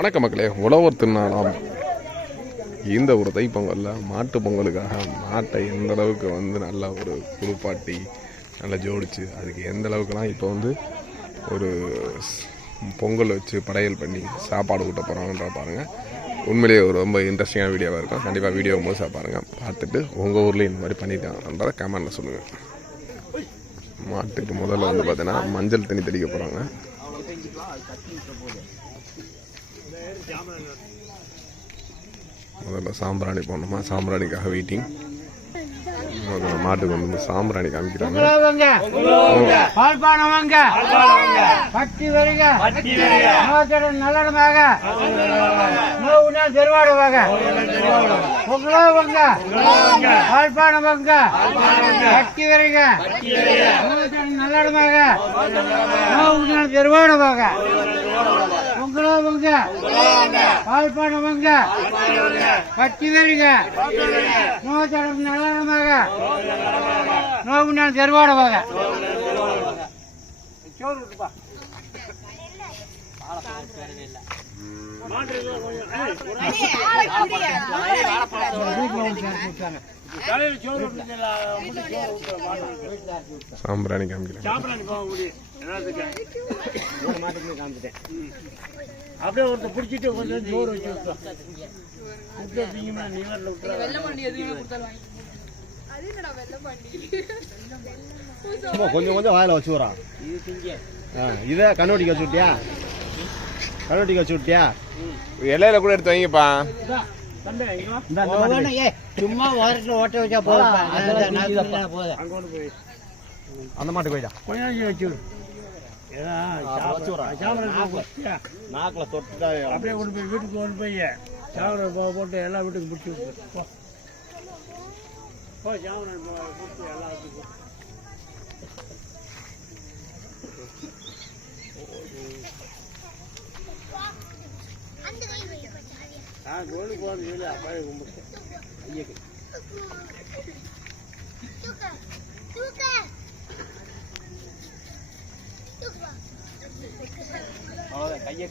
வணக்க மக்களே, உழவர் திருநாளாம் இந்த ஒரு தைப்பொங்கலில் மாட்டு பொங்கலுக்காக மாட்டை எந்த அளவுக்கு நல்லா ஒரு குளிப்பாட்டி நல்லா ஜோடிச்சு அதுக்கு எந்த அளவுக்குலாம் இப்போ ஒரு பொங்கல் வச்சு படையல் பண்ணி சாப்பாடு கூட்ட போகிறாங்கன்ற பாருங்கள். உண்மையிலேயே ஒரு ரொம்ப இன்ட்ரெஸ்டிங்கான வீடியோவாக இருக்கும். கண்டிப்பாக வீடியோ முழுசாக பாருங்கள். பார்த்துட்டு உங்கள் ஊர்லேயும் இந்த மாதிரி பண்ணிட்டாங்கன்றதை கமெண்ட்டில் சொல்லுங்கள். மாட்டுக்கு முதல்ல பார்த்தீங்கன்னா மஞ்சள் தண்ணி தெளிக்க போகிறாங்க. முதல்ல சாம்பிராணி போடணுமா, சாம்பிராணிக்காக வெயிட்டிங். முதல்ல மாட்டுக்கு சாம்பிராணி காமிக்கிறாங்க. பட்டி வருக நோச்சடம் நலனமாக நோவு நாள் தெருவாடவாக சாம்பிராணி காமிக்கிறேன். அப்படியே ஒருத்தர் பிடிச்சிட்டு கொஞ்சம் ஜோறு வச்சு கொஞ்சம் கொஞ்சம் வாயில வச்சுக்கிறோம். இதை கண்ணோட்டிக்கு வச்சு விட்டியா? கண்ணோட்டிக்கு வச்சு விட்டியா? இலையில கூட எடுத்து வைங்கப்பா. சும்மா ஓட்ட வச்சா போதும். அந்த மாட்டுக்கு போயிடா கொஞ்சம் வச்சு நாக்கில் தொட்டு அப்படியே கொண்டு போய் வீட்டுக்கு கொண்டு போய் சாவரம் போட்டு எல்லா வீட்டுக்கும் பிடிச்சி விட்டு சாவரம் கொடுத்து எல்லா வீட்டுக்கும் கோயிலுக்கு போகணும்னு சொல்லி அப்பாவே கும்பிட்டு ஐயக்கு கையை